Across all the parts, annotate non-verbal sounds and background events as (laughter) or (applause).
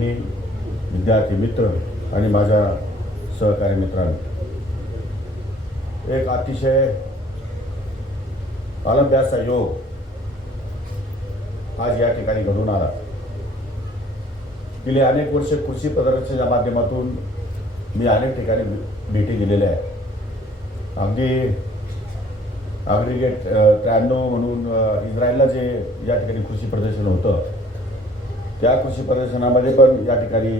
बहिणी विद्यार्थी मित्र आणि माझ्या सहकारी मित्रांनो. एक अतिशय अनभ्यासा योग आज या ठिकाणी घडून आला. गेली अनेक वर्ष कृषी प्रदर्शनाच्या माध्यमातून मी अनेक ठिकाणी भेटी दिलेल्या आहेत. अगदी अग्रिगेट त्र्याण्णव म्हणून इस्रायलला जे या ठिकाणी कृषी प्रदर्शन होतं त्या कृषी प्रदर्शनामध्ये पण या ठिकाणी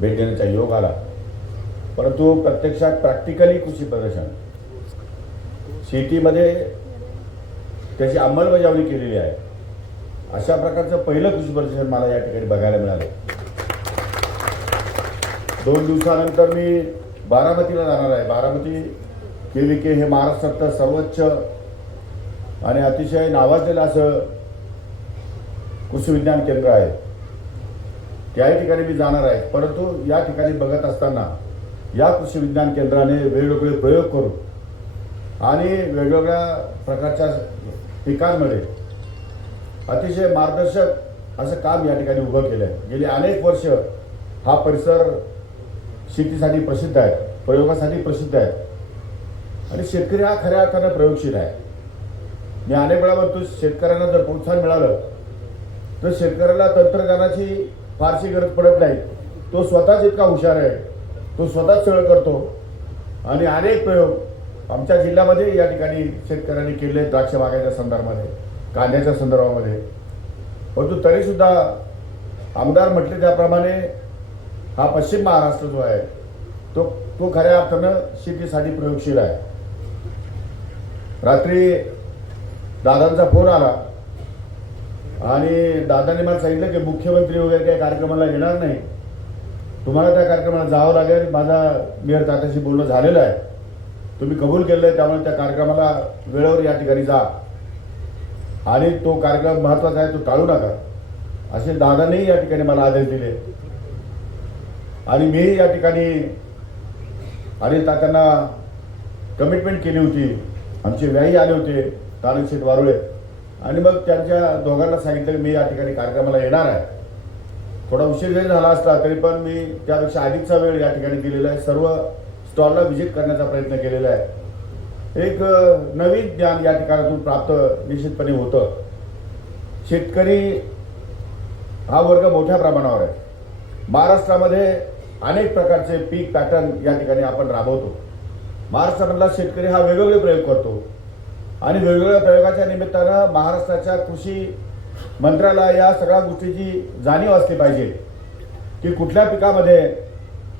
भेट देण्याचा योग आला. परंतु प्रत्यक्षात प्रॅक्टिकली कृषी प्रदर्शन शेतीमध्ये त्याची अंमलबजावणी केलेली आहे. अशा प्रकारचं पहिलं कृषी प्रदर्शन मला या ठिकाणी बघायला मिळालं. दोन दिवसानंतर मी बारामतीला जाणार आहे. बारामती के व्ही के हे महाराष्ट्रातलं सर्वोच्च आणि अतिशय नावाजलेलं असं कृषी विज्ञान केंद्र आहे. त्याही ठिकाणी मी जाणार आहे. परंतु या ठिकाणी बघत असताना या कृषी विज्ञान केंद्राने वेगवेगळे प्रयोग करून आणि वेगवेगळ्या प्रकारच्या पिकांमध्ये अतिशय मार्गदर्शक असं काम या ठिकाणी उभं केलं आहे. गेली अनेक वर्ष हा परिसर शेतीसाठी प्रसिद्ध आहे प्रयोगासाठी प्रसिद्ध आहे आणि शेतकरी हा खऱ्या अर्थानं प्रयोगशील आहे. मी अनेक वेळा म्हणतो शेतकऱ्यांना जर प्रोत्साहन मिळालं तर शेतकऱ्याला तंत्रज्ञानाची फारशी गरज पडत नाही. तो स्वतःच इतका हुशार आहे. तो स्वतःच सगळं करतो. आणि अनेक प्रयोग आमच्या जिल्ह्यामध्ये या ठिकाणी शेतकऱ्यांनी केले द्राक्ष बागाच्या संदर्भामध्ये कांद्याच्या संदर्भामध्ये. परंतु तरीसुद्धा आमदार म्हटले त्याप्रमाणे हा पश्चिम महाराष्ट्र जो आहे तो तो खऱ्या अर्थानं शेतीसाठी प्रयोगशील आहे. रात्री दादांचा फोन आला. आणि दादाने मला सांगितलं की मुख्यमंत्री वगैरे काही कार्यक्रमाला येणार नाही. तुम्हाला त्या कार्यक्रमाला जावं लागेल. माझा मेयर तात्याशी बोलणं झालेलं आहे. तुम्ही कबूल केलं आहे त्यामुळे त्या कार्यक्रमाला वेळेवर या ठिकाणी जा. आणि तो कार्यक्रम महत्त्वाचा आहे तो टाळू नका. असे दादानेही या ठिकाणी मला आदेश दिले. आणि मीही या ठिकाणी आणि तात्यांना कमिटमेंट केली होती. आमचे व्याही आले होते तानक शेठ वारुळे. आणि मग त्यांच्या दोघांना सांगितलं की मी या ठिकाणी कार्यक्रमाला येणार आहे. थोडा उशीर जरी झाला असला तरी पण मी त्यापेक्षा अधिकचा वेळ या ठिकाणी दिलेला आहे. सर्व स्टॉलला व्हिजिट करण्याचा प्रयत्न केलेला आहे. एक नवीन ज्ञान या ठिकाणातून प्राप्त निश्चितपणे होतं. शेतकरी हा वर्ग मोठ्या प्रमाणावर आहे. महाराष्ट्रामध्ये अनेक प्रकारचे पीक पॅटर्न या ठिकाणी आपण राबवतो. महाराष्ट्रामधला शेतकरी हा वेगवेगळे प्रयोग करतो. आणि वेगवेगळ्या प्रयोगाच्या निमित्तानं महाराष्ट्राच्या कृषी मंत्र्याला या सगळ्या गोष्टीची जाणीव असली पाहिजे की कुठल्या पिकामध्ये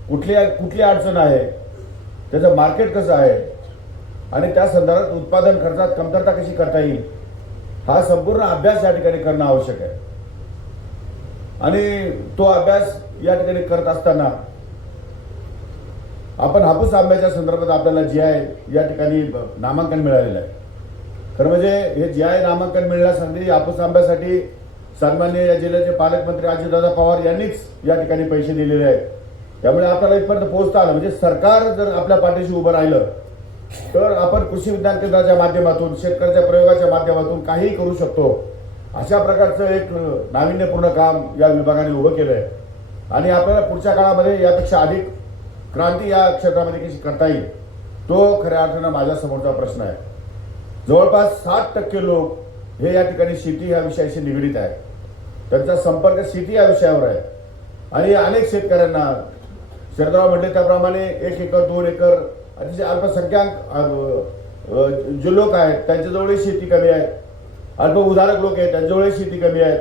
कुठली कुठली अडचण आहे त्याचं मार्केट कसं आहे आणि त्या संदर्भात उत्पादन खर्चात कमतरता कशी करता येईल हा संपूर्ण अभ्यास या ठिकाणी करणं आवश्यक आहे. आणि तो अभ्यास या ठिकाणी करत असताना आपण हापूस आंब्याच्या संदर्भात आपल्याला जी आय या ठिकाणी नामांकन मिळालेलं आहे. खरं म्हणजे हे जी आय नामांकन मिळण्यासाठी हापूस आंब्यासाठी सन्मान्य या जिल्ह्याचे पालकमंत्री अजितदादा पवार यांनीच या ठिकाणी पैसे दिलेले आहेत. त्यामुळे आपल्याला इथपर्यंत पोहोचता आलं. म्हणजे सरकार जर आपल्या पाठीशी उभं राहिलं तर आपण कृषी विज्ञान केंद्राच्या माध्यमातून शेतकऱ्याच्या प्रयोगाच्या माध्यमातून काहीही करू शकतो. अशा प्रकारचं एक नाविन्यपूर्ण काम या विभागाने उभं केलं आहे आणि आपल्याला पुढच्या काळामध्ये यापेक्षा अधिक क्रांती या क्षेत्रामध्ये कशी करता येईल तो खऱ्या अर्थानं माझ्या समोरचा प्रश्न आहे. जवळपास साठ टक्के लोक हे या ठिकाणी शेती या विषयाशी निगडीत आहेत. त्यांचा संपर्क शेती या विषयावर आहे. आणि अनेक शेतकऱ्यांना शरदराव म्हटले त्याप्रमाणे एक एकर दोन एकर अतिशय अल्पसंख्याक जे लोक आहेत त्यांच्याजवळही शेती कमी आहे. अल्प उदारक लोक आहेत त्यांच्याजवळही शेती कमी आहे.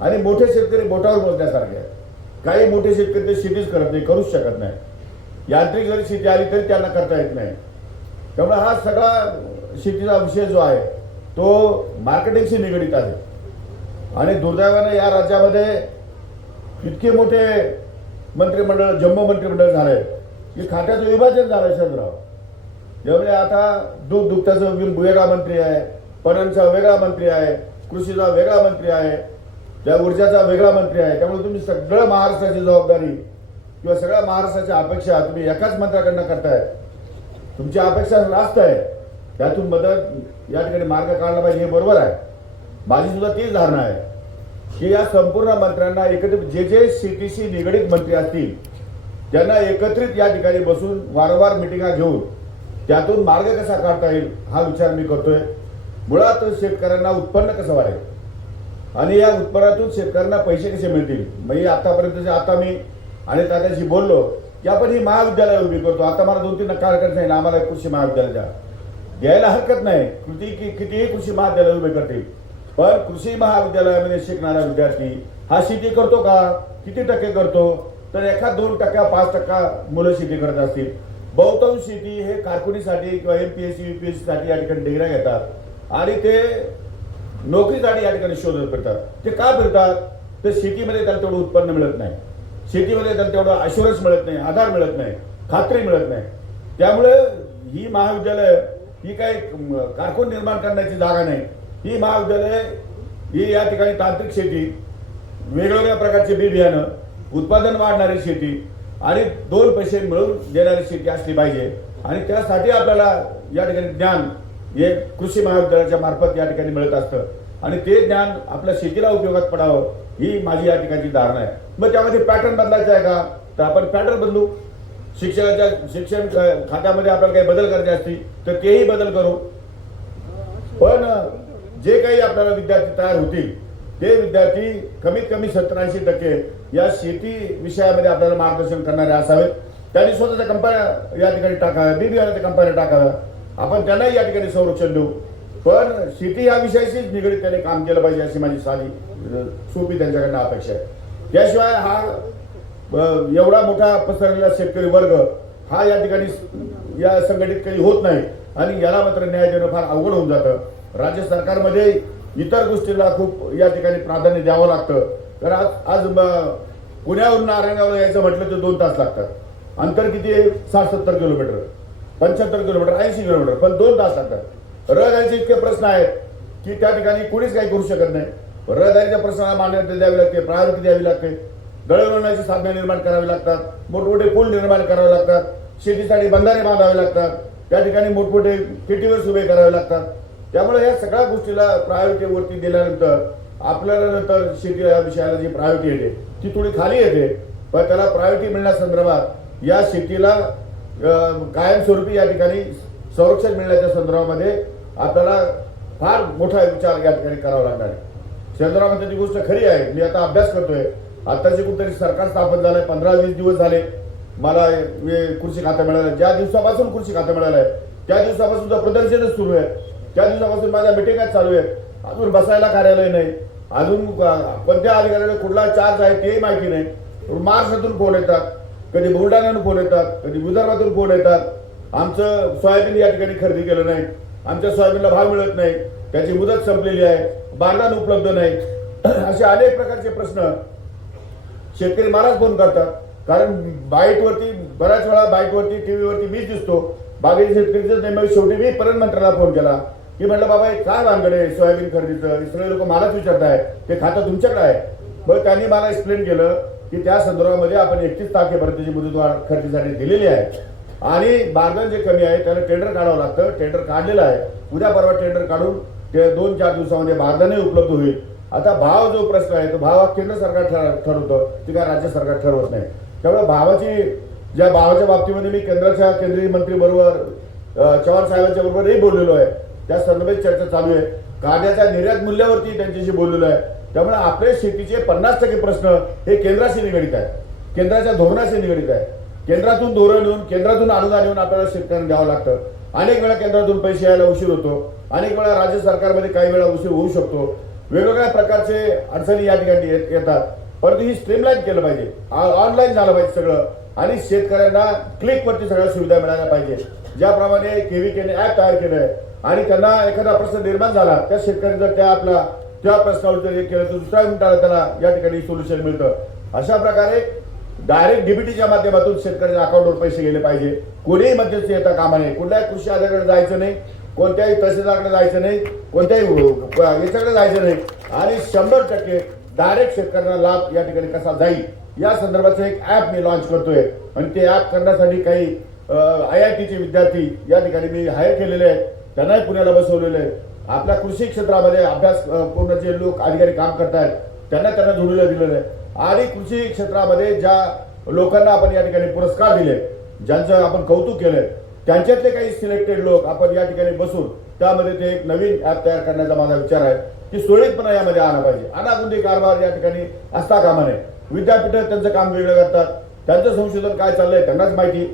आणि मोठे शेतकरी बोटावर बोलण्यासारखे आहेत. काही मोठे शेतकरी ते शेतीच करत नाही करूच शकत नाही. यांत्रिक जरी शेती आली तरी त्यांना करता येत नाही. त्यामुळे हा सगळा शेतीचा विषय जो आहे तो मार्केटिंगशी निगडीत आहे. आणि दुर्दैवाने या राज्यामध्ये इतके मोठे मंत्रिमंडळ जम्मू मंत्रिमंडळ झाले की खात्याचं विभाजन झालं शरदराव त्यामुळे आता दूध दुग्धाचा वेगळा मंत्री आहे पणनचा वेगळा मंत्री आहे कृषीचा वेगळा मंत्री आहे त्या ऊर्जाचा वेगळा मंत्री आहे. त्यामुळे तुम्ही सगळं महाराष्ट्राची जबाबदारी किंवा सगळ्या महाराष्ट्राच्या अपेक्षा तुम्ही एकाच मंत्र्याकडनं करताय. तुमची अपेक्षा रास्त आहे. त्यातून मदत या ठिकाणी मार्ग काढला पाहिजे हे बरोबर आहे. माझी सुद्धा तीच धारणा आहे. की या संपूर्ण मंत्र्यांना एकत्रित जे जे शेतीशी निगडीत मंत्री असतील त्यांना एकत्रित या ठिकाणी बसून वारंवार मिटिंगा घेऊन त्यातून मार्ग कसा काढता येईल हा विचार मी करतोय. मुळात शेतकऱ्यांना उत्पन्न कसं वाढेल? आणि या उत्पन्नातून शेतकऱ्यांना पैसे कसे मिळतील? म्हणजे आतापर्यंत आता मी आणि त्याच्याशी बोललो की आपण ही महाविद्यालय उभी करतो. आता मला दोन तीन कार्यक्रम नाही आम्हाला कृषी महाविद्यालय द्या. द्यायला हरकत नाही. कृती की कितीही कृषी महाविद्यालय उभे करतील पण कृषी महाविद्यालयामध्ये शिकणारा विद्यार्थी हा शेती करतो का? किती टक्के करतो? तर एखाद दोन टक्का पाच टक्का मुलं शेती करत असतील. बहुतांश शेती हे कारकुनीसाठी किंवा L P S U P S C साठी या ठिकाणी डिग्र्या घेतात. आणि ते नोकरीसाठी या ठिकाणी शोधत फिरतात. ते का फिरतात? तर शेतीमध्ये त्याला तेवढं उत्पन्न मिळत नाही. शेतीमध्ये त्याला तेवढं अश्युरन्स मिळत नाही आधार मिळत नाही खात्री मिळत नाही. त्यामुळे ही महाविद्यालय ही काही अं, कारकून निर्माण करण्याची जागा नाही. ही महाविद्यालय ही या ठिकाणी तांत्रिक शेती वेगवेगळ्या प्रकारचे बी बियाणं उत्पादन वाढणारी शेती आणि दोन पैसे मिळून देणारी शेती असली पाहिजे. आणि त्यासाठी आपल्याला या ठिकाणी ज्ञान हे कृषी महाविद्यालयाच्या मार्फत या ठिकाणी मिळत असतं. आणि ते ज्ञान आपल्या शेतीला उपयोगात पडावं ही माझी या ठिकाणची धारणा आहे. मग त्यामध्ये पॅटर्न बदलायचा आहे का? तर आपण पॅटर्न बदलू. शिक्षणाच्या शिक्षण खात्यामध्ये आपल्याला काही बदल करायचे असतील तर तेही बदल करू. पण जे काही आपल्याला विद्यार्थी तयार होतील ते विद्यार्थी कमीत कमी सत्तरऐंशी टक्के या शेती विषयामध्ये आपल्याला मार्गदर्शन करणारे असावेत. त्यांनी स्वतःच्या कंपन्या या ठिकाणी टाकाव्या बी बियाण्याच्या कंपन्या टाकाव्या आपण त्यांनाही या ठिकाणी संरक्षण देऊ. पण शेती या विषयाशीच निगडीत त्यांनी काम केलं पाहिजे अशी माझी साधी सोपी त्यांच्याकडनं अपेक्षा आहे. त्याशिवाय हा एवढा मोठा पसरलेला शेतकरी वर्ग हा या ठिकाणी या संघटित काही होत नाही. आणि याला मात्र न्याय देणं फार अवघड होऊन जातं. राज्य सरकारमध्ये इतर गोष्टीला खूप या ठिकाणी प्राधान्य द्यावं लागतं. तर आज आज पुण्यावरून नारायणगावला यायचं म्हटलं तर दोन तास लागतात. अंतर किती आहे? साठ सत्तर किलोमीटर. पंच्याहत्तर किलोमीटर ऐंशी किलोमीटर पण दोन तास लागतात. रहदारीचे इतके प्रश्न आहेत की त्या ठिकाणी कोणीच काही करू शकत नाही. रहदारीच्या प्रश्नाला मान्यता द्यावी लागते प्रायोरिटी द्यावी लागते. दळणवळणाची साधने निर्माण करावी लागतात मोठमोठे पूल निर्माण करावे लागतात शेतीसाठी बंधारे बांधावे लागतात त्या ठिकाणी मोठमोठे केटीवर्स उभे करावे लागतात. त्यामुळे या सगळ्या गोष्टीला प्रायोरिटी वरती दिल्यानंतर आपल्याला नंतर शेती या विषयाला जी प्रायोरिटी येते ती थोडी खाली येते. पण त्याला प्रायोरिटी मिळण्यासंदर्भात या शेतीला कायमस्वरूपी या ठिकाणी संरक्षण मिळण्याच्या संदर्भामध्ये आपल्याला फार मोठा विचार या ठिकाणी करावा लागणार आहे. चंद्रामध्ये ती गोष्ट खरी आहे. मी आता अभ्यास करतोय. आताचे कुठेतरी सरकार स्थापन झालंय पंधरा वीस दिवस झाले. मला कृषी खातं मिळालं ज्या दिवसापासून कृषी खातं मिळालं आहे त्या दिवसापासून तर प्रदर्शनच सुरू आहे. त्या दिवसापासून माझ्या मिटिंगच चालू आहेत. अजून बसायला कार्यालय नाही. अजून कोणत्या अधिकाऱ्याला कुठला चार्ज आहे तेही माहिती नाही. महाराष्ट्रातून फोन येतात. कधी बुलढाण्यातून फोन येतात. कधी विदर्भातून फोन येतात. आमचं सोयाबीन या ठिकाणी खरेदी केलं नाही. आमच्या सोयाबीनला भाव मिळत नाही. त्याची मुदत संपलेली आहे. बारदान उपलब्ध नाही. (clears throat) असे अनेक प्रकारचे प्रश्न शेतकरी मलाच फोन करतात. कारण बाईटवरती बऱ्याच वेळा बाईटवरती टीव्हीवरती मीच दिसतो. बागेच्या शेतकरीचं नाही शेवटी मी परत मंत्र्याला फोन केला. की म्हटलं बाबा हे काय भानगड आहे सोयाबीन खरेदीचं. सगळे लोक मलाच विचारताय. ते खातं तुमच्याकडे आहे. मग त्यांनी मला एक्सप्लेन केलं की त्या संदर्भामध्ये आपण एकतीस तारखेपर्यंतची मुदतवाढ खरेदीसाठी दिलेली आहे आणि बार्गन जे कमी आहे त्याला टेंडर काढावं लागतं. टेंडर काढलेलं आहे. उद्या परवा टेंडर काढून ते दोन चार दिवसामध्ये बारदानही उपलब्ध होईल. आता भाव जो प्रश्न आहे तो भाव हा केंद्र सरकार ठर- ठरवतं. ते काय राज्य सरकार ठरवत नाही. त्यामुळे भावाची ज्या भावाच्या बाबतीमध्ये मी केंद्राच्या केंद्रीय मंत्री बरोबर चव्हाण साहेबांच्या बरोबरही बोललेलो आहे. त्या संदर्भात चर्चा चालू आहे. कांद्याच्या निर्यात मूल्यावरती त्यांच्याशी बोललेलो आहे. त्यामुळे आपले शेतीचे पन्नास टक्के प्रश्न हे केंद्राशी निगडीत आहे केंद्राच्या धोरणाशी निगडीत आहे केंद्रातून धोरण येऊन केंद्रातून अनुदान येऊन आपल्याला शेतकऱ्यांना द्यावं लागतं. अनेक वेळा केंद्रातून पैसे यायला उशीर होतो. अनेक वेळा राज्य सरकारमध्ये काही वेळा उशीर होऊ शकतो. वेगवेगळ्या प्रकारचे अडचणी या ठिकाणी येत- येतात. परंतु ही स्ट्रीमलाईन केलं पाहिजे. ऑनलाईन झालं पाहिजे सगळं. आणि शेतकऱ्यांना क्लिकवरती सगळ्या सुविधा मिळायला पाहिजे. ज्याप्रमाणे केव्हीकेने ऍप तयार केलंय. आणि त्यांना एखादा प्रश्न निर्माण झाला त्या शेतकऱ्यांनी जर त्या आपला त्या प्रश्नावर जर हे केलं तर दुसऱ्या मिनिटाला त्याला या ठिकाणी सोल्युशन मिळतं. अशा प्रकारे डायरेक्ट डीबीटीच्या माध्यमातून शेतकऱ्याच्या अकाउंटवर पैसे गेले पाहिजे. कोणीही मध्यस्थी येता कामा नये. कुठल्याही कृषी अधिकाऱ्याकडे जायचं नाही. कोणत्याही तहसीलदारकडे जायचं नाही कोणत्याही याच्याकडे जायचं नाही. आणि शंभर टक्के डायरेक्ट शेतकऱ्यांना लाभ या ठिकाणी कसा जाईल या संदर्भाचं एक ॲप मी लॉन्च करतोय. आणि ते ॲप करण्यासाठी काही आय आय टीचे विद्यार्थी या ठिकाणी मी हायर केलेले आहेत. त्यांनाही पुण्याला बसवलेले आहे आपल्या कृषी क्षेत्रामध्ये अभ्यास पूर्ण जे लोक अधिकारी काम करतायत त्यांना त्यांना जोडलं दिलेलं आहे. आणि कृषी क्षेत्रामध्ये ज्या लोकांना आपण या ठिकाणी पुरस्कार दिले ज्यांचं आपण कौतुक केलं त्यांच्यातले काही सिलेक्टेड लोक आपण या ठिकाणी बसून त्यामध्ये ते एक नवीन ऍप तयार करण्याचा माझा विचार आहे की सुरळीतपणा यामध्ये आला पाहिजे. अनागुंदी कारभार या ठिकाणी असता कामा नये. विद्यापीठं त्यांचं काम वेगळं करतात. त्यांचं संशोधन काय चाललंय त्यांनाच माहिती.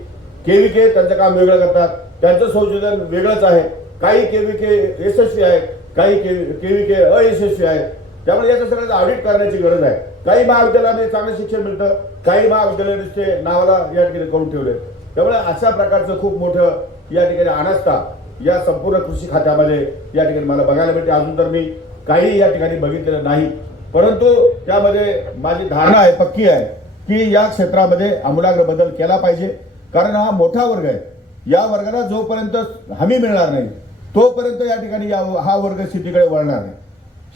केव्हीके त्यांचं काम वेगळं करतात. त्यांचं संशोधन वेगळंच आहे. काही केव्हीके यशस्वी आहेत काही केव्हीके अयशस्वी आहेत. त्यामुळे याचं सगळ्याचं ऑडिट करण्याची गरज आहे. काही महाविद्यालयाने चांगलं शिक्षण मिळतं. काही महाविद्यालयाने ते नावाला या ठिकाणी करून ठेवले. त्यामुळे अशा प्रकारचं खूप मोठं या ठिकाणी अनास्था या संपूर्ण कृषी खात्यामध्ये या ठिकाणी मला बघायला मिळते. अजून तर मी काही या ठिकाणी बघितलेलं नाही. परंतु त्यामध्ये माझी धारणा आहे पक्की आहे की या क्षेत्रामध्ये आमूलाग्र बदल केला पाहिजे. कारण हा मोठा वर्ग आहे. या वर्गाला जोपर्यंत हमी मिळणार नाही तोपर्यंत या ठिकाणी या हा वर्ग शेतीकडे वळणार नाही.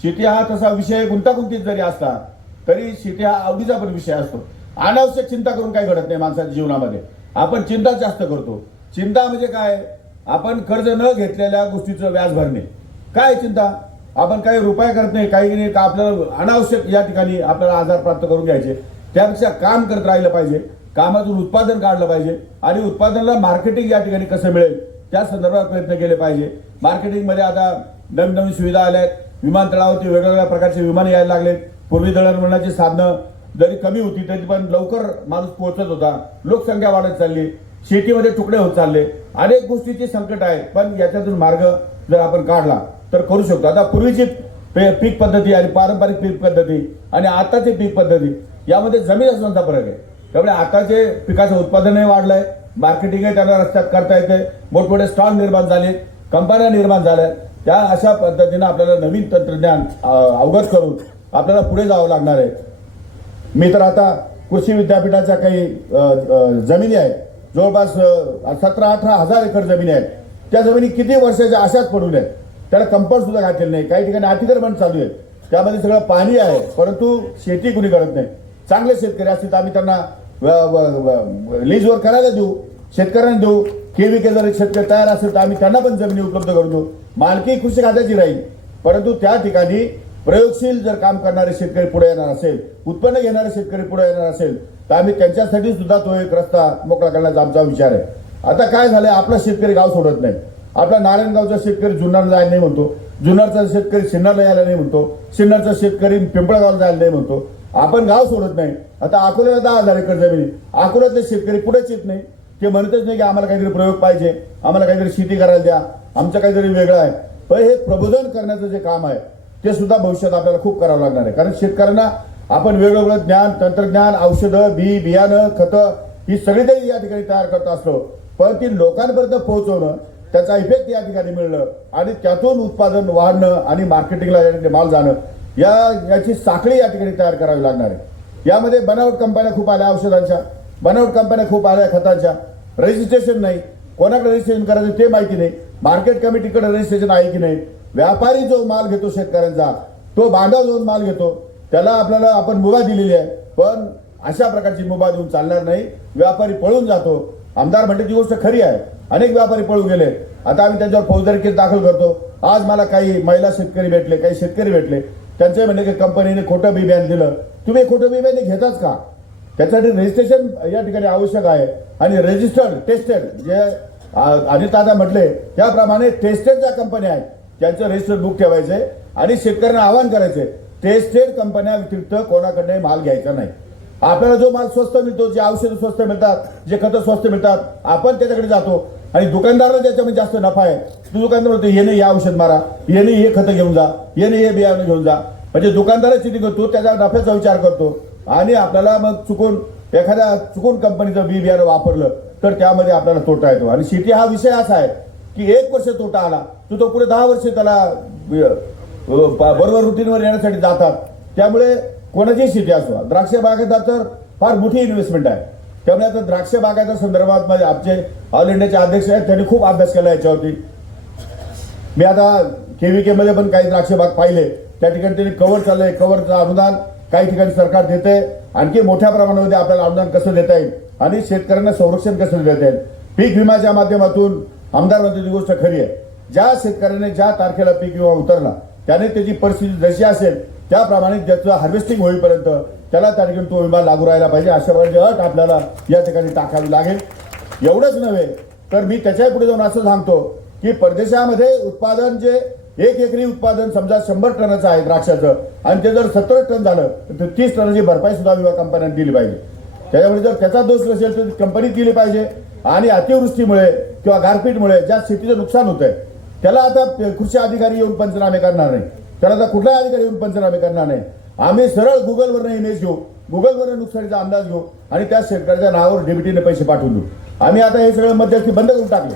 शेती हा तसा विषय गुंतागुंतीत जरी असला तरी शेती हा आवडीचा पण विषय असतो. अनावश्यक चिंता करून काही घडत नाही माणसाच्या जीवनामध्ये. आपण चिंता जास्त करतो. चिंता म्हणजे काय? आपण कर्ज न घेतलेल्या गोष्टीचं व्याज भरणे. काय चिंता? आपण काही रुपये करत नाही काही नाही का आपल्याला अनावश्यक या ठिकाणी आपल्याला आजार प्राप्त करून घ्यायचे. त्यापेक्षा काम करत राहिलं पाहिजे. कामातून उत्पादन काढलं पाहिजे. आणि उत्पादनाला मार्केटिंग या ठिकाणी कसं मिळेल? त्या संदर्भात प्रयत्न केले पाहिजे. मार्केटिंगमध्ये आता नवीन नवीन सुविधा आल्या आहेत विमानतळावरती वेगवेगळ्या प्रकारचे विमान यायला लागलेत. पूर्वी दळणवळणाची साधनं जरी कमी होती तरी पण लवकर माणूस पोहोचत होता. लोकसंख्या वाढत चालली. शेतीमध्ये तुकडे होत चालले. अनेक गोष्टीचे संकट आहे पण याच्यातून मार्ग जर आपण काढला तर करू शकतो. आता पूर्वीची पीक पद्धती आणि पारंपरिक पीक पद्धती आणि आताची पीक पद्धती यामध्ये जमीन असण्याचा फरक आहे. त्यामुळे आताचे पिकाचं उत्पादनही वाढलंय. मार्केटिंगही त्यांना रस्त्यात करता येते. मोठमोठे स्टॉल निर्माण झाले. कंपन्या निर्माण झाल्या. त्या अशा पद्धतीनं आपल्याला नवीन तंत्रज्ञान अवगत करून आपल्याला पुढे जावं लागणार आहे. मी तर आता कृषी विद्यापीठाच्या काही जमिनी आहेत. जवळपास सतरा अठरा हजार एकर जमिनी आहेत. त्या जमिनी किती वर्षाच्या अशाच पडून आहेत? त्याला कंपाऊंड सुद्धा घातलेलं नाही. काही ठिकाणी अतिक्रमण चालू आहे त्यामध्ये सगळं पाणी आहे परंतु शेती कुणी करत नाही. चांगले शेतकरी असतील तर आम्ही त्यांना लीजवर करायला देऊ शेतकऱ्यांना देऊ. केव्हीके जर शेतकरी तयार असेल तर आम्ही त्यांना पण जमिनी उपलब्ध करून देऊ. मालकी कृषी खात्याची राहील. परंतु त्या ठिकाणी प्रयोगशील जर काम करणारे शेतकरी पुढे येणार असेल उत्पन्न घेणारे शेतकरी पुढे येणार असेल तर आम्ही त्यांच्यासाठी सुद्धा तो एक रस्ता मोकळा करण्याचा आमचा विचार आहे. आता काय झालंय? आपला शेतकरी गाव सोडत नाही. आपला नारायणगावचा शेतकरी जुन्नर जायला नाही म्हणतो. जुन्नरचा शेतकरी सिन्नरला यायला नाही म्हणतो. सिन्नरचा शेतकरी पिंपळगावला जायला नाही म्हणतो. आपण गाव सोडत नाही. आता अकोल्याला दहा हजार एकर जमिनी अकोल्यातले शेतकरी पुढेच येत नाही. ते म्हणतच नाही की आम्हाला काहीतरी प्रयोग पाहिजे. आम्हाला काहीतरी शेती करायला द्या. आमचं काहीतरी वेगळं आहे. पण हे प्रबोधन करण्याचं जे काम आहे ते सुद्धा भविष्यात आपल्याला खूप करावं लागणार आहे. कारण शेतकऱ्यांना आपण वेगवेगळं ज्ञान तंत्रज्ञान औषधं बी बियाणं खतं ही सगळी काही या ठिकाणी तयार करत असतो. पण ती लोकांपर्यंत पोहोचवणं त्याचा इफेक्ट या ठिकाणी मिळणं आणि त्यातून उत्पादन वाढणं आणि मार्केटिंगला या ठिकाणी माल जाणं या याची साखळी या ठिकाणी तयार करावी लागणार आहे. यामध्ये बनावट कंपन्या खूप आल्या औषधांच्या बनावट कंपन्या खूप आल्या खतांच्या. रजिस्ट्रेशन नाही. कोणाकडे रजिस्ट्रेशन करायचं ते माहिती नाही. मार्केट कमिटीकडे रजिस्ट्रेशन आहे की नाही? व्यापारी जो माल घेतो शेतकऱ्यांचा तो बांधा जाऊन माल घेतो. त्याला आपल्याला आपण मुभा दिलेली आहे. पण अशा प्रकारची मुभा देऊन चालणार नाही. व्यापारी पळून जातो. आमदार म्हणते ती गोष्ट खरी आहे. अनेक व्यापारी पळून गेले. आता आम्ही त्यांच्यावर फौजदारी केस दाखल करतो. आज मला काही महिला शेतकरी भेटले काही शेतकरी भेटले. त्यांचे म्हणले की कंपनीने खोटं बी दिलं. तुम्ही खोटं बी बॅन घेताच का? त्यासाठी रजिस्ट्रेशन या ठिकाणी आवश्यक आहे. आणि रजिस्टर्ड टेस्टेड जे अनिल दादा म्हटले त्याप्रमाणे टेस्टेड ज्या कंपन्या आहेत त्यांचं रजिस्टर बुक ठेवायचंय आणि शेतकऱ्यांना आवाहन करायचंय टेस्टेड कंपन्या व्यतिरिक्त कोणाकडे माल घ्यायचा नाही. आपल्याला जो माल स्वस्त मिळतो जे औषधं स्वस्त मिळतात जे खतं स्वस्त मिळतात आपण त्याच्याकडे जातो आणि दुकानदाराला त्याच्यामध्ये म्हणजे जास्त नफा आहे. तो दुकानदार म्हणतो येणे हे औषध मारा. येणे हे खतं घेऊन जा. येणे हे बियाणं घेऊन जा. म्हणजे दुकानदारच ती करतो त्याच्या नफ्याचा विचार करतो. आणि आपल्याला मग चुकून एखाद्या चुकून कंपनीचं बी बियाणं वापरलं तर त्यामध्ये आपल्याला तोटा येतो. आणि शेती हा विषय असा आहे की एक वर्ष तोटा आला तर तो पुढे दहा वर्ष त्याला बरोबर रुटीनवर येण्यासाठी जातात. त्यामुळे कोणाचीही शेती असो द्राक्ष बागेचा तर फार मोठी इन्व्हेस्टमेंट आहे. त्यामुळे आता द्राक्ष बागायच्या संदर्भात माझे आमचे ऑल इंडियाचे अध्यक्ष आहेत त्यांनी खूप अभ्यास केला याच्यावरती. मी आता केव्हीके मध्ये पण काही द्राक्ष बाग पाहिले. त्या ठिकाणी त्यांनी कव्हर चाललंय कव्हरचं अनुदान काही ठिकाणी सरकार देते आणखी मोठ्या प्रमाणामध्ये आपल्याला अनुदान कसं देता येईल? आणि शेतकऱ्यांना संरक्षण कसं देता येईल? पीक विम्याच्या माध्यमातून आमदार म्हणते ती गोष्ट खरी आहे. ज्या शेतकऱ्याने ज्या तारखेला पीक विमा उतरला त्याने त्याची परिस्थिती जशी असेल त्याप्रमाणे त्याचं हार्वेस्टिंग होईपर्यंत त्याला त्या ठिकाणी तो विमा लागू राहिला पाहिजे. अशा प्रकारची अट आपल्याला या ठिकाणी टाकावी लागेल. एवढंच नव्हे तर मी त्याच्या पुढे जाऊन असं सांगतो की परदेशामध्ये उत्पादन जे एक एकरी उत्पादन समजा शंभर टनाचं आहे द्राक्षाचं आणि ते जर सत्तर टन झालं तर तीस टनाची भरपाई सुद्धा विमा कंपन्यांनी दिली पाहिजे. त्याच्यामुळे जर त्याचा दोष नसेल तर कंपनी दिली पाहिजे. आणि अतिवृष्टीमुळे किंवा गारपीटमुळे ज्या शेतीचं नुकसान होतंय त्याला आता कृषी अधिकारी येऊन पंचनामे करणार नाही. त्याला आता कुठलाही अधिकारी येऊन पंचनामे करणार नाही. आम्ही सरळ गुगलवरनं इमेज घेऊ गुगलवर नुकसानीचा अंदाज घेऊ आणि त्या शेतकऱ्याच्या नावावर डीबीटीने पैसे पाठवून देऊ. आम्ही आता हे सगळं मध्यस्थी बंद करून टाकले.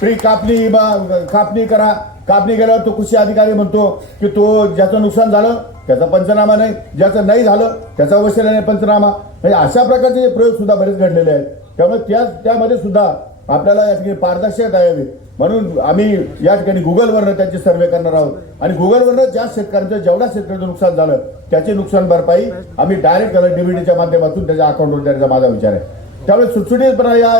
प्री कापणी बा- कापणी करा. कापणी केल्यावर तो कृषी अधिकारी म्हणतो की तो ज्याचं नुकसान झालं त्याचा पंचनामा नाही. ज्याचं नाही झालं त्याचा अवश्य नाही पंचनामा. म्हणजे अशा प्रकारचे प्रयोग सुद्धा बरेच घडलेले आहेत. त्यामुळे त्या त्यामध्ये सुद्धा आपल्याला या ठिकाणी पारदर्शकता यावी म्हणून आम्ही या ठिकाणी गुगलवरनं त्याची सर्वे करणार आहोत. आणि गुगलवरनं ज्या शेतकऱ्यांचं जेवढ्या शेतकऱ्यांचं नुकसान झालं त्याची नुकसान भरपाई आम्ही डायरेक्ट डीबीटीच्या माध्यमातून त्याच्या अकाउंटवर द्यायचा माझा विचार आहे. त्यामुळे सुटसुटीतपणा या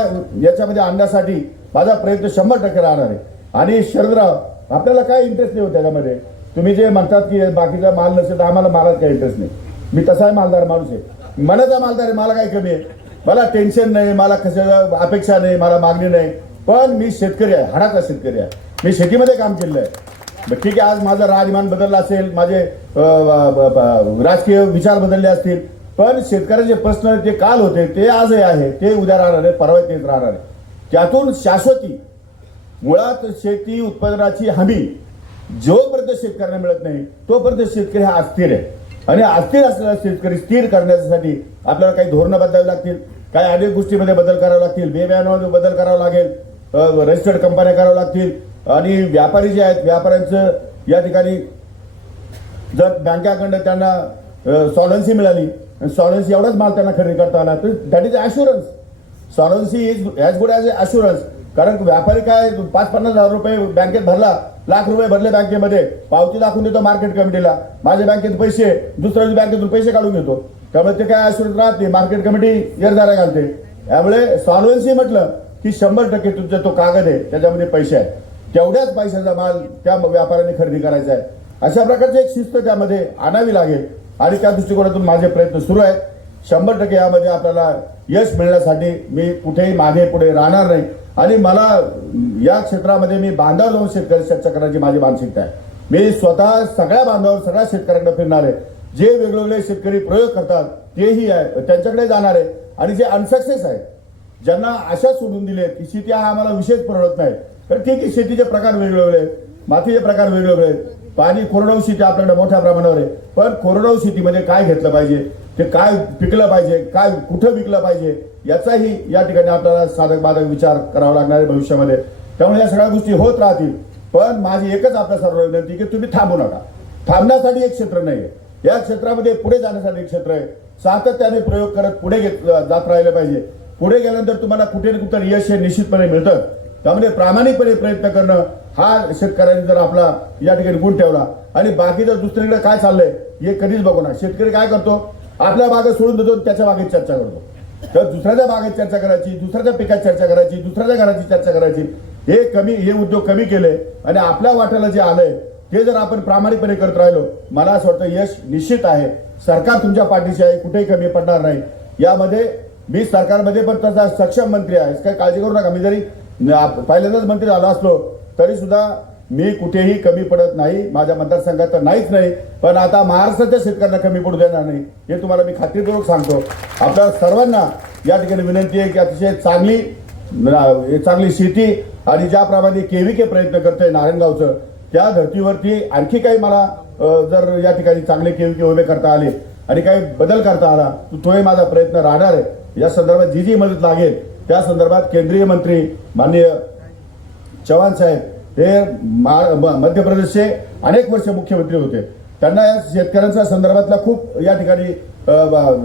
याच्यामध्ये आणण्यासाठी माझा प्रयत्न शंभर टक्के राहणार आहे. आणि शरदराव आपल्याला काय इंटरेस्ट नाही होत त्याच्यामध्ये? तुम्ही जे म्हणतात की बाकीचा माल नसेल तर आम्हाला मालात काही इंटरेस्ट नाही. मी तसाही मालदार माणूस आहे. मनाचा मालदार आहे मला काय कमी आहे. मला टेन्शन नाही मला कशा अपेक्षा नाही मला मागणी नाही. पण मी शेतकरी आहे हाडाचा शेतकरी आहे. मी शेतीमध्ये काम केलेलं आहे. ठीक आहे आज माझं राजमान बदलला असेल माझे राजकीय विचार बदलले असतील. पण शेतकऱ्याचे प्रश्न जे काल होते ते आजही आहे ते उद्या राहणार आहे परवा तेच राहणार आहे त्यातून शाश्वती मुळात शेती उत्पादनाची हमी जोपर्यंत शेतकऱ्यांना मिळत नाही तोपर्यंत शेतकरी हा अस्थिर आहे. आणि अस्थिर असलेला शेतकरी स्थिर करण्यासाठी आपल्याला काही धोरणं बदलावी लागतील काही अनेक गोष्टीमध्ये बदल करावे लागतील. बेव्यानामध्ये बदल करावा लागेल रजिस्टर्ड कंपन्या कराव्या लागतील. आणि व्यापारी जे आहेत व्यापाऱ्यांचं या ठिकाणी जर बँकाकडनं त्यांना सॉलन्सी मिळाली सॉलन्सी एवढाच माल त्यांना खरेदी करता आला तर that is assurance solvency is as good as assurance कारण व्यापारी काय पाच पन्नास हजार रुपये बँकेत भरला लाख रुपये भरले बँकेमध्ये. पावती दाखवून देतो मार्केट कमिटीला माझ्या बँकेत पैसे दुसऱ्या बँकेतून पैसे काढून घेतो. त्यामुळे ते काय अशुरन्स राहत नाही. मार्केट कमिटी येरदारा घालते. त्यामुळे सॉल्व्हन्सी म्हटलं की शंभर टक्के तुमचा तो कागद आहे. त्याच्यामध्ये पैसे आहे तेवढ्याच पैशाचा माल त्या व्यापाऱ्यांनी खरेदी करायचा आहे. अशा प्रकारची एक शिस्त त्यामध्ये आणावी लागेल. आणि त्या दृष्टिकोनातून माझे प्रयत्न सुरू आहेत. शंभर टक्के यामध्ये आपल्याला यश मिळण्यासाठी मी कुठेही मागे पुढे राहणार नाही. आणि मला या क्षेत्रामध्ये मी बांधावर जाऊन शेतकरी चर्चा करण्याची माझी मानसिकता आहे. मी स्वतः सगळ्या बांधावर सगळ्या शेतकऱ्यांकडे फिरणार आहे. जे वेगवेगळे शेतकरी प्रयोग करतात तेही आहे त्यांच्याकडे जाणार आहे. आणि जे अनसक्सेस आहेत ज्यांना आशा सोडून दिले की शेती हा आम्हाला विशेष परवडत नाही तर ठीक आहे शेतीचे प्रकार वेगवेगळे आहेत, मातीचे प्रकार वेगवेगळे आहेत. पाणी कोरडवाहू शेती आपल्याकडे मोठ्या प्रमाणावर आहे. पण कोरडवाहू शेतीमध्ये काय घेतलं पाहिजे? ते काय पिकलं पाहिजे? काय कुठं विकलं पाहिजे? याचाही या ठिकाणी आपल्याला साधक बाधक विचार करावा लागणार आहे भविष्यामध्ये. त्यामुळे या सगळ्या गोष्टी होत राहतील. पण माझी एकच आपल्या सर्व विनंती की तुम्ही थांबू नका. थांबण्यासाठी एक क्षेत्र नाही आहे या क्षेत्रामध्ये पुढे जाण्यासाठी एक क्षेत्र आहे. सातत्याने प्रयोग करत पुढे घेत जात राहिलं पाहिजे. पुढे गेल्यानंतर तुम्हाला कुठे ना कुठं यश हे निश्चितपणे मिळतं. त्यामुळे प्रामाणिकपणे प्रयत्न करणं हा शेतकऱ्यांनी जर आपला या ठिकाणी गुण ठेवला आणि बाकीचं दुसरीकडे काय चाललंय हे कधीच बघू ना. शेतकरी काय करतो? आपल्या बागेत सोडून देतो त्याच्या बागेत चर्चा करतो. तर दुसऱ्याच्या बागेत चर्चा करायची दुसऱ्याच्या पिकात चर्चा करायची दुसऱ्याच्या घराची चर्चा करायची. हे कमी हे उद्योग कमी केले आणि आपल्या वाट्याला जे आलंय ते जर आपण प्रामाणिकपणे करत राहिलो मला असं वाटतं यश निश्चित आहे. सरकार तुमच्या पाठीशी आहे कुठेही कमी पडणार नाही. यामध्ये मी सरकारमध्ये पण तसा सक्षम मंत्री आहे. काय काळजी करू नका. मी जरी पहिल्यांदाच मंत्री झालो असलो तरी सुद्धा मी कुठेही कमी पडत नाही. माझ्या मतदारसंघात तर नाहीच नाही. पण आता महाराष्ट्राच्या शेतकऱ्यांना कमी पडू देणार नाही. हे तुम्हाला मी खात्रीपूर्वक सांगतो. आपल्या सर्वांना या ठिकाणी विनंती आहे की अतिशय चांगली चांगली शेती आणि ज्याप्रमाणे केविके प्रयत्न करतोय नारायणगावचं त्या धर्तीवरती आणखी काही मला जर या ठिकाणी चांगले केविके उभे करता आले आणि काही बदल करता आला तर तोही माझा प्रयत्न राहणार आहे. या संदर्भात जी जी मदत लागेल त्या संदर्भात केंद्रीय मंत्री माननीय चव्हाण साहेब हे मा- म- मध्य प्रदेशचे अनेक वर्ष मुख्यमंत्री होते. त्यांना या शेतकऱ्यांच्या संदर्भातला खूप या ठिकाणी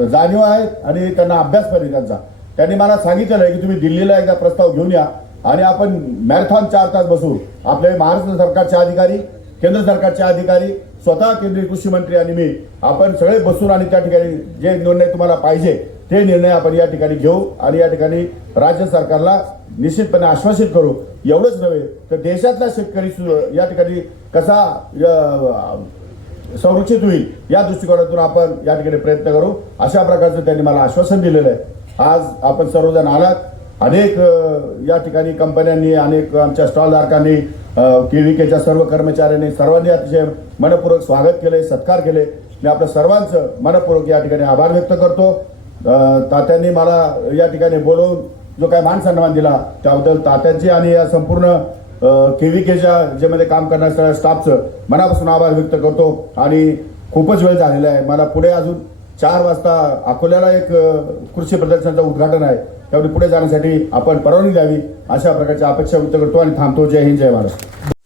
जाणीव आहे आणि त्यांना अभ्यास पण आहे त्यांचा. त्यांनी मला सांगितलेलं आहे की तुम्ही दिल्लीला एकदा प्रस्ताव घेऊन या आणि आपण मॅरेथॉन चार तास बसू आपले महाराष्ट्र सरकारचे अधिकारी केंद्र सरकारचे अधिकारी स्वतः केंद्रीय कृषी मंत्री आणि मी आपण सगळे बसून आणि त्या ठिकाणी जे निर्णय तुम्हाला पाहिजे ते निर्णय आपण या ठिकाणी घेऊ आणि या ठिकाणी राज्य सरकारला निश्चितपणे आश्वासित करू. एवढंच नव्हे तर देशातला शेतकरी या ठिकाणी कसा संरक्षित होईल या दृष्टिकोनातून आपण या ठिकाणी प्रयत्न करू. अशा प्रकारचं त्यांनी मला आश्वासन दिलेलं आहे. आज आपण सर्वजण आलात. अनेक या ठिकाणी कंपन्यांनी अनेक आमच्या स्टॉलधारकांनी केव्हीकेच्या सर्व कर्मचाऱ्यांनी सर्वांनी अतिशय मनपूर्वक स्वागत केले सत्कार केले मी आपल्या सर्वांचं मनपूर्वक या ठिकाणी आभार व्यक्त करतो. तात्यांनी मला या ठिकाणी बोलवून जो काय मान सन्मान दिला त्याबद्दल तात्यांची आणि या संपूर्ण केव्हीकेच्या ज्यामध्ये काम करणाऱ्या सगळ्या स्टाफचं मनापासून आभार व्यक्त करतो. आणि खूपच वेळ झालेला आहे. मला पुढे अजून चार वाजता अकोल्याला एक कृषी प्रदर्शनाचं उद्घाटन आहे. त्यामुळे पुढे जाण्यासाठी आपण परवानगी द्यावी अशा प्रकारची अपेक्षा व्यक्त करतो आणि थांबतो. जय हिंद जय महाराष्ट्र.